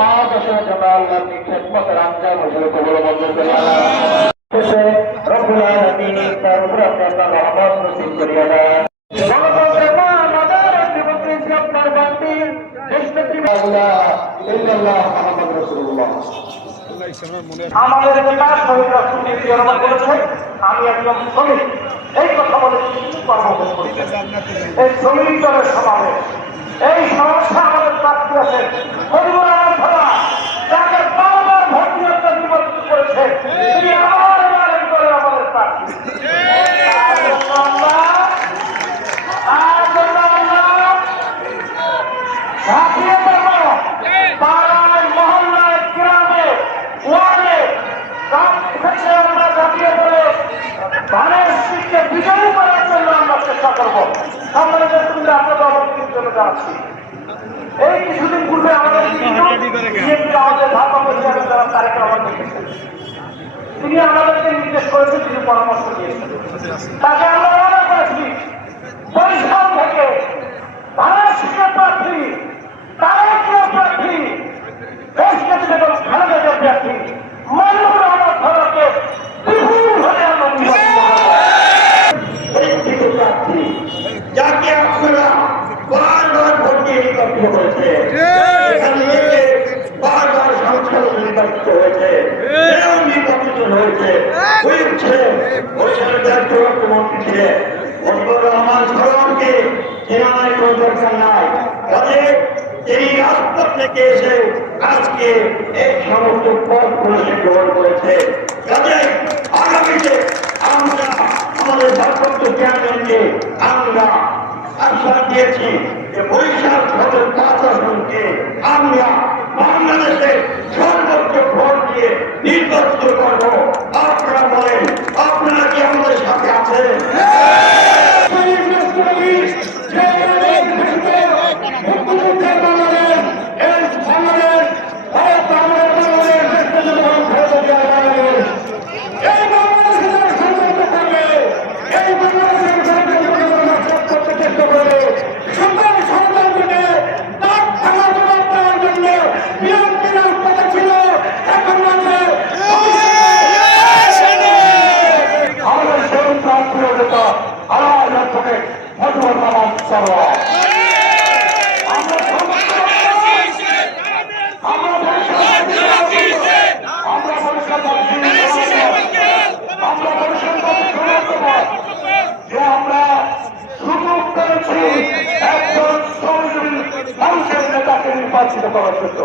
বছরের জন্য আল্লাহ খেদমতের আঞ্জাম হিসেবে কবুল মঞ্জুর করে রব্বুল আলামিন তার উপর আপনার রহমত নসিব করিয়া দেন। গণতন্ত্রের মা আমাদের জীবনকে আপনার বান্দি দেশনেত্রী আল্লাহ ইল্লাল্লাহ মুহাম্মদ রাসূলুল্লাহ। আমাদের যে কাজ শহীদ রাষ্ট্রপতি জনগণ করেছে, আমি একজন শ্রমিক, এই কথা বলে কর্মবোধ করি। এই শ্রমিক দলের সমাবেশ, এই সমস্যা আমাদের প্রার্থী আছে মজিবুর রহমান খালা, যাকে বারবার ভোট দিয়ে নির্বাচিত করেছে, তিনি আবার এই দলে আমাদের প্রার্থী। ঝাঁপিয়ে পড়বো পাড়ায়, মহল্লায়, গ্রামে, ওয়ার্ডে, সব ক্ষেত্রে আমরা ঝাঁপিয়ে পড়ে ধানের শীতকে বিজয়ী করার জন্য আমরা চেষ্টা করবো। সম্মানিত সুবিধা আপনাদের অবস্থিতির জন্য জানাচ্ছি। এই কিছুদিন পূর্বে আমাদের ভারপ্রাপ্ত চেয়ারম্যান যারা তারেক রহমান দেখেছেন, তিনি আমাদেরকে নির্দেশ করেছেন, তিনি পরামর্শ দিয়েছেন। তাকে আমরা অর্ডার করেছি বরিশাল থেকে ধানের শীতের প্রার্থী, তারেকের প্রার্থী, দেশনেত্রী বেগম খালেদা জিয়ার প্রার্থী মজিবুর রহমান খালাকে বিপুলভাবে আমরা নির্বাচিত করব। প্রার্থী যাকে আপনারা বারবার ভোট দিয়ে নির্বাচিত করেছে, বারবার সংসদ নির্বাচিত হয়েছে, নির্বাচিত হয়েছে, মন্ত্রী ছিলেন মজিবুর রহমান সাহেবকে চেনার কোনো দরকার নাই। কাজে এই রাজপথ থেকে এসে আজকে এই সমস্ত পদগুলো সে গ্রহণ করেছে। কাজে আগামীতে আমরা আমাদের ভারপ্রাপ্ত চেয়ারম্যানকে আমরা আশ্বাস দিয়েছি যে বরিশাল সদর 5 আসনকে আমরা বাংলাদেশের সর্বোচ্চ ভোট দিয়ে নির্বাচিত করব। আপনারা বলেন, আপনারা কি আমাদের সাথে আছেন? আমরা সুযোগ পেয়েছি একজন মানুষের নেতাকে নির্বাচিত করার জন্য।